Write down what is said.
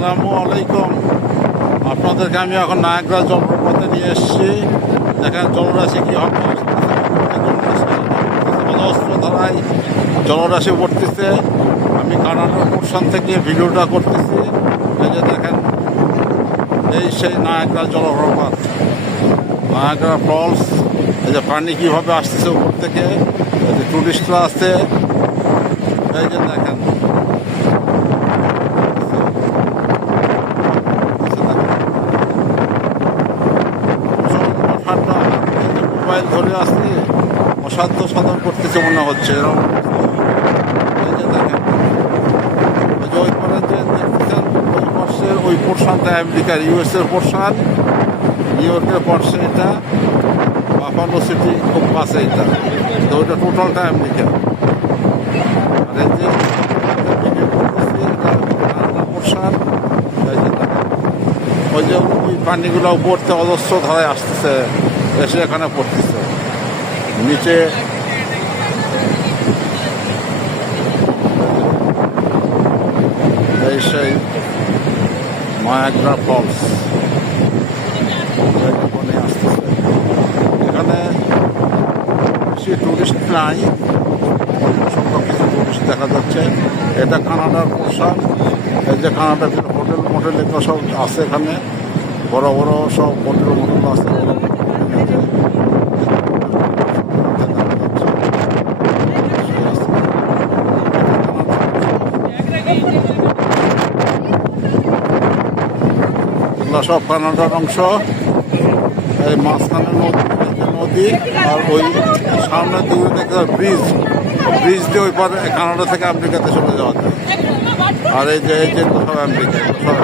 আসসালামু আলাইকুম। আপনাদেরকে আমি এখন নায়াগ্রা জলপ্রপাতে নিয়ে এসেছি। দেখেন জলরাশি কী হবে, অজস্র ধারায় জলরাশি পড়তেছে। আমি কানাডার পোর্শন থেকে ভিডিওটা করতেছি। এই যে দেখেন, এই সেই নায়াগ্রা জলপ্রপাত, নায়াগ্রা ফলস। এই যে পানি কীভাবে আসতেছে উপর থেকে, এই যে টুরিস্টরা আছে। এই যে দেখেন, মোবাইল ধরে আসছে, অসাধ্য সাধন করতেছে মনে হচ্ছে এরকম। এই যে দেখেন, যে ওই পরে যে দেখতেছেন ওই পার্শ্বের ওই পোর্শনটা আমেরিকার, ইউএসের পোর্শন, নিউ ইয়র্কের পার্শ্বে এটা, বাফালো সিটি খুব কাছে এটা। তো ওইটা টোটালটা আমেরিকা। আর এই যে ভিডিও করতেছি এটা কানাডা পোর্শন। এই যে দেখেন, ওই যে ওই পানিগুলো উপরতে অজস্র ধারায় আসতেছে, এসে এখানে পড়তেছে নিচে। এই সেই নায়াগ্রা ফলস আসতেছে। এখানে বেশি টুরিস্ট নাই, অল্প সংখ্যক কিছু টুরিস্ট দেখা যাচ্ছে। এটা কানাডার পোশাক। এই যে কানাডার হোটেল মোটেল এগুলো সব আছে এখানে, বড় বড় সব হোটেল মোটেল আছে। এগুলো সব কানাডার অংশ। এই মাঝখানে নদী, আর ওই সামনে দূরে দেখতে ব্রিজ দিয়ে ওই পারে কানাডা থেকে আমেরিকাতে চলে যাওয়া যায়। আর এই যে সব আমেরিকা, সব